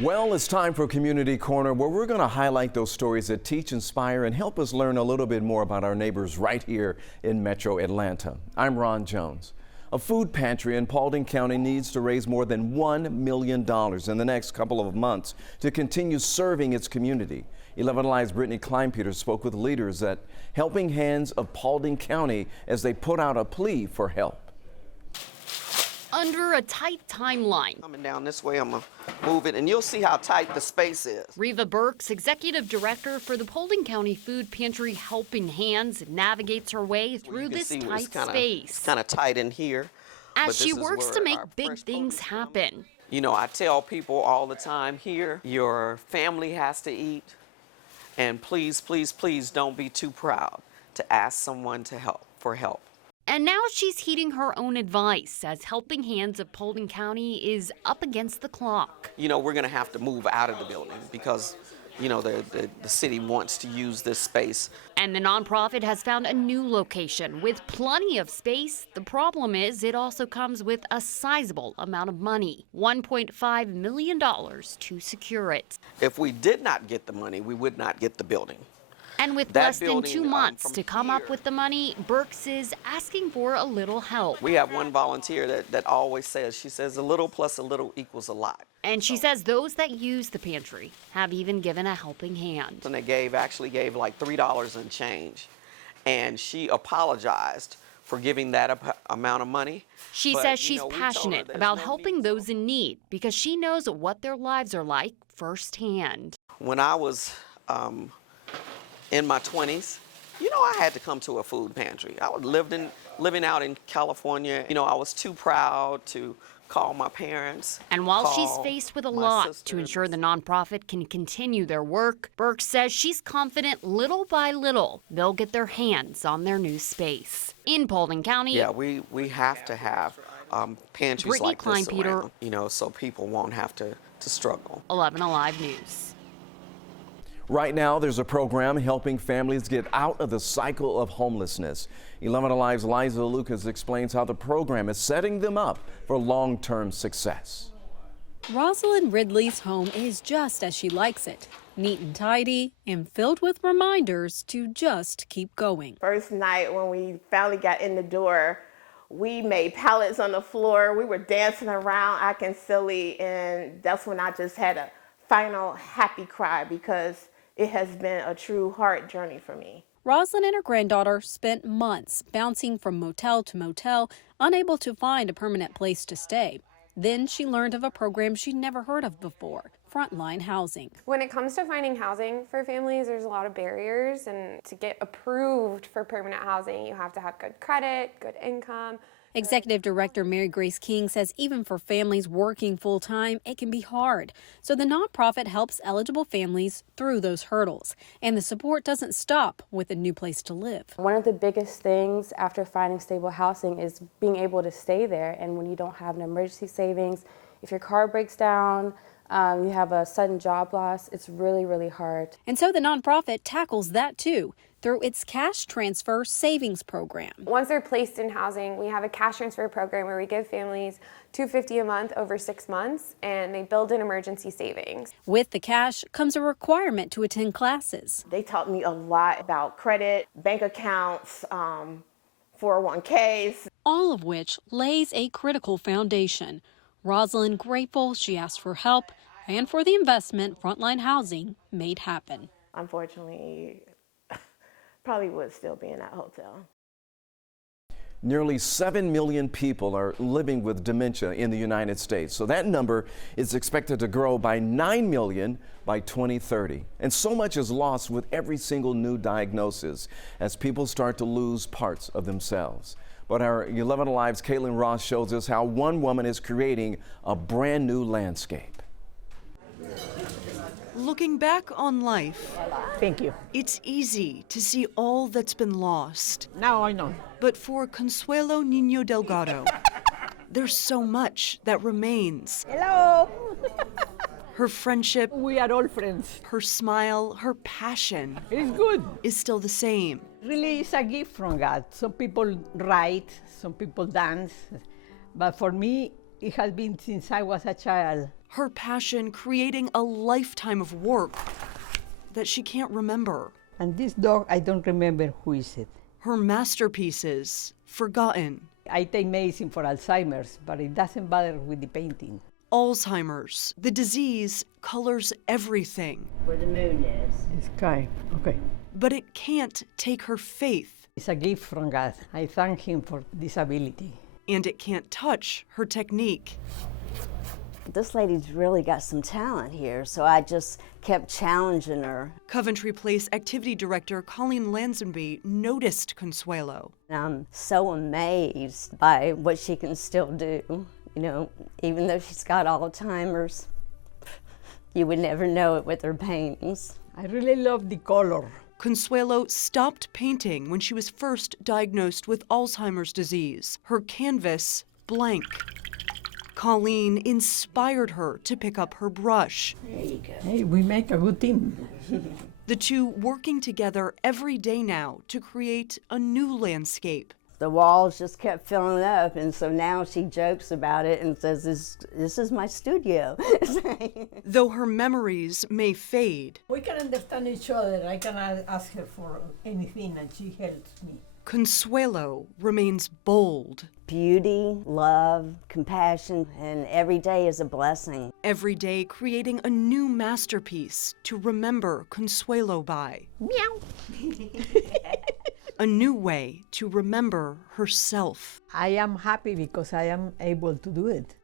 Well, it's time for Community Corner, where we're going to highlight those stories that teach, inspire, and help us learn a little bit more about our neighbors right here in Metro Atlanta. I'm Ron Jones. A food pantry in Paulding County needs to raise more than $1 million in the next couple of months to continue serving its community. 11 Alive's Brittany Kleinpeter spoke with leaders at Helping Hands of Paulding County as they put out a plea for help. Under a tight timeline. Coming down this way, I'm gonna move it, and you'll see how tight the space is. Reva Burks, executive director for the Paulding County Food Pantry Helping Hands, navigates her way through this tight space. It's kind of tight in here. As she works to make big things happen. You know, I tell people all the time here, your family has to eat, and please, please, please don't be too proud to ask someone for help. And now she's heeding her own advice as Helping Hands of Paulding County is up against the clock. You know, we're going to have to move out of the building because, you know, the city wants to use this space. And the nonprofit has found a new location with plenty of space. The problem is it also comes with a sizable amount of money, $1.5 million to secure it. If we did not get the money, we would not get the building. And with less than 2 months to come up with the money, Burks is asking for a little help. We have one volunteer that always says, she says, a little plus a little equals a lot. And she says those that use the pantry have even given a helping hand. And they actually gave like $3 and change. And she apologized for giving that amount of money. She says she's passionate about helping those in need because she knows what their lives are like firsthand. When I was in my 20s, you know, I had to come to a food pantry. I was living out in California. You know, I was too proud to call my parents. And while she's faced with a lot to ensure the nonprofit can continue their work, Burks says she's confident little by little they'll get their hands on their new space. In Paulding County, yeah, we have to have pantries Brittany like this Kleinpeter, around, you know, so people won't have to struggle. 11 Alive News. Right now, there's a program helping families get out of the cycle of homelessness. 11 Alive's Liza Lucas explains how the program is setting them up for long-term success. Rosalind Ridley's home is just as she likes it, neat and tidy and filled with reminders to just keep going. First night when we finally got in the door, we made pallets on the floor. We were dancing around, acting silly, and that's when I just had a final happy cry because it has been a true heart journey for me. Rosalind and her granddaughter spent months bouncing from motel to motel, unable to find a permanent place to stay. Then she learned of a program she'd never heard of before, Frontline Housing. When it comes to finding housing for families, there's a lot of barriers, and to get approved for permanent housing, you have to have good credit, good income. Executive Director Mary Grace King says even for families working full-time, it can be hard. So the nonprofit helps eligible families through those hurdles. And the support doesn't stop with a new place to live. One of the biggest things after finding stable housing is being able to stay there. And when you don't have an emergency savings, if your car breaks down, you have a sudden job loss, it's really, really hard. And so the nonprofit tackles that too through its cash transfer savings program. Once they're placed in housing, we have a cash transfer program where we give families $250 a month over 6 months, and they build in emergency savings. With the cash comes a requirement to attend classes. They taught me a lot about credit, bank accounts, 401ks. All of which lays a critical foundation. Rosalind grateful she asked for help and for the investment Frontline Housing made happen. Unfortunately, probably would still be in that hotel. Nearly 7 million people are living with dementia in the United States. So that number is expected to grow by 9 million by 2030. And so much is lost with every single new diagnosis as people start to lose parts of themselves. But our 11 Alive's Caitlin Ross shows us how one woman is creating a brand new landscape. Looking back on life, thank you. It's easy to see all that's been lost. Now I know. But for Consuelo Niño Delgado, there's so much that remains. Hello. Her friendship, we are all friends. Her smile, her passion. It's good. Is still the same. Really, it's a gift from God. Some people write, some people dance, but for me, it has been since I was a child. Her passion creating a lifetime of work that she can't remember. And this dog, I don't remember who is it. Her masterpieces forgotten. I take medicine for Alzheimer's, but it doesn't bother with the painting. Alzheimer's, the disease, colors everything. Where the moon is. The sky, okay. But it can't take her faith. It's a gift from God. I thank Him for this ability. And it can't touch her technique. This lady's really got some talent here, so I just kept challenging her. Coventry Place activity director Colleen Lansonby noticed Consuelo. I'm so amazed by what she can still do. You know, even though she's got Alzheimer's, you would never know it with her paintings. I really love the color. Consuelo stopped painting when she was first diagnosed with Alzheimer's disease. Her canvas blank. Colleen inspired her to pick up her brush. There you go. Hey, we make a good team. The two working together every day now to create a new landscape. The walls just kept filling up, and so now she jokes about it and says, this is my studio. Though her memories may fade, We can understand each other. I can ask her for anything, and she helps me. Consuelo remains bold. Beauty, love, compassion, and every day is a blessing. Every day creating a new masterpiece to remember Consuelo by. Meow. A new way to remember herself. I am happy because I am able to do it.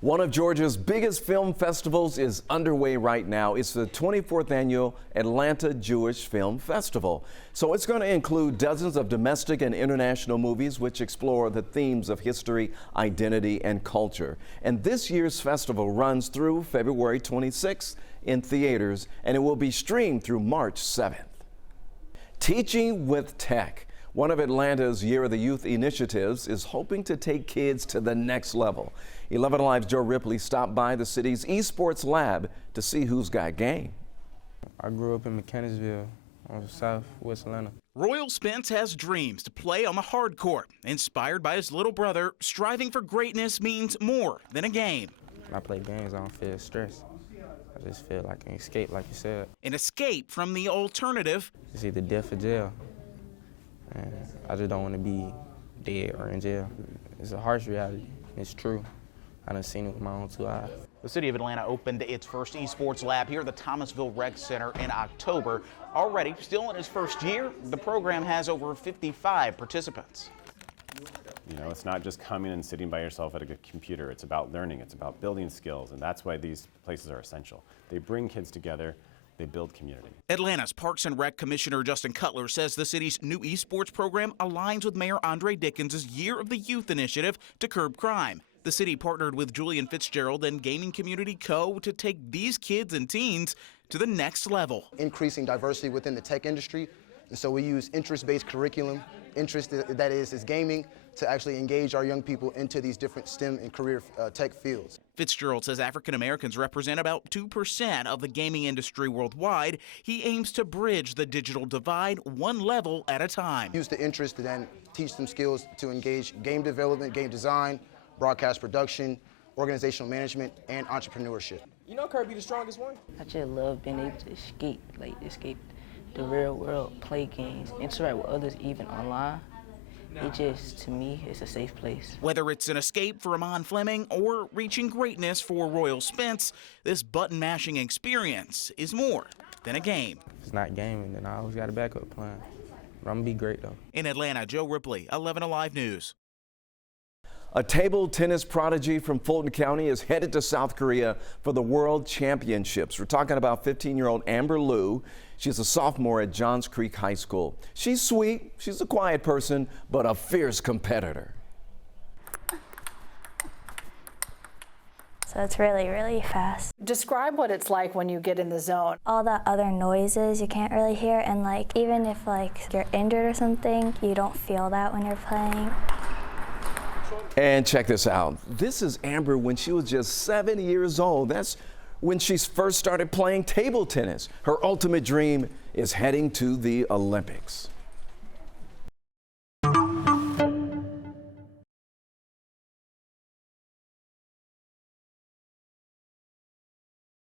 One of Georgia's biggest film festivals is underway right now. It's the 24th annual Atlanta Jewish Film Festival. So it's going to include dozens of domestic and international movies which explore the themes of history, identity, and culture. And this year's festival runs through February 26th in theaters, and it will be streamed through March 7th. Teaching with Tech. One of Atlanta's Year of the Youth initiatives is hoping to take kids to the next level. 11 Alive's Joe Ripley stopped by the city's esports lab to see who's got game. I grew up in Mechanicsville, on southwest Atlanta. Royal Spence has dreams to play on the hard court. Inspired by his little brother, striving for greatness means more than a game. When I play games, I don't feel stressed. I just feel like an escape, like you said. An escape from the alternative. It's either death or jail. And I just don't want to be dead or in jail. It's a harsh reality. It's true. I done seen it with my own 2 eyes. The city of Atlanta opened its first esports lab here at the Thomasville Rec Center in October. Already, still in its first year, the program has over 55 participants. You know, it's not just coming and sitting by yourself at a computer. It's about learning. It's about building skills, and that's why these places are essential. They bring kids together. They build community. Atlanta's Parks and Rec Commissioner Justin Cutler says the city's new esports program aligns with Mayor Andre Dickens' Year of the Youth initiative to curb crime. The city partnered with Julian Fitzgerald and Gaming Community Co. to take these kids and teens to the next level. Increasing diversity within the tech industry, and so we use interest-based curriculum, interest that is gaming, to actually engage our young people into these different STEM and career tech fields. Fitzgerald says African Americans represent about 2% of the gaming industry worldwide. He aims to bridge the digital divide one level at a time. Use the interest to then teach them skills to engage game development, game design, broadcast production, organizational management, and entrepreneurship. You know Kirby the strongest one? I just love being able to escape the real world, play games, interact with others even online. It just, to me, it's a safe place. Whether it's an escape for Amon Fleming or reaching greatness for Royal Spence, this button-mashing experience is more than a game. If it's not gaming, then I always got a backup plan. But I'm gonna be great, though. In Atlanta, Joe Ripley, 11 Alive News. A table tennis prodigy from Fulton County is headed to South Korea for the World Championships. We're talking about 15-year-old Amber Liu. She's a sophomore at Johns Creek High School. She's sweet, she's a quiet person, but a fierce competitor. So it's really, really fast. Describe what it's like when you get in the zone. All the other noises you can't really hear, and even if you're injured or something, you don't feel that when you're playing. And check this out. This is Amber when she was just 7 years old. That's when she first started playing table tennis. Her ultimate dream is heading to the Olympics.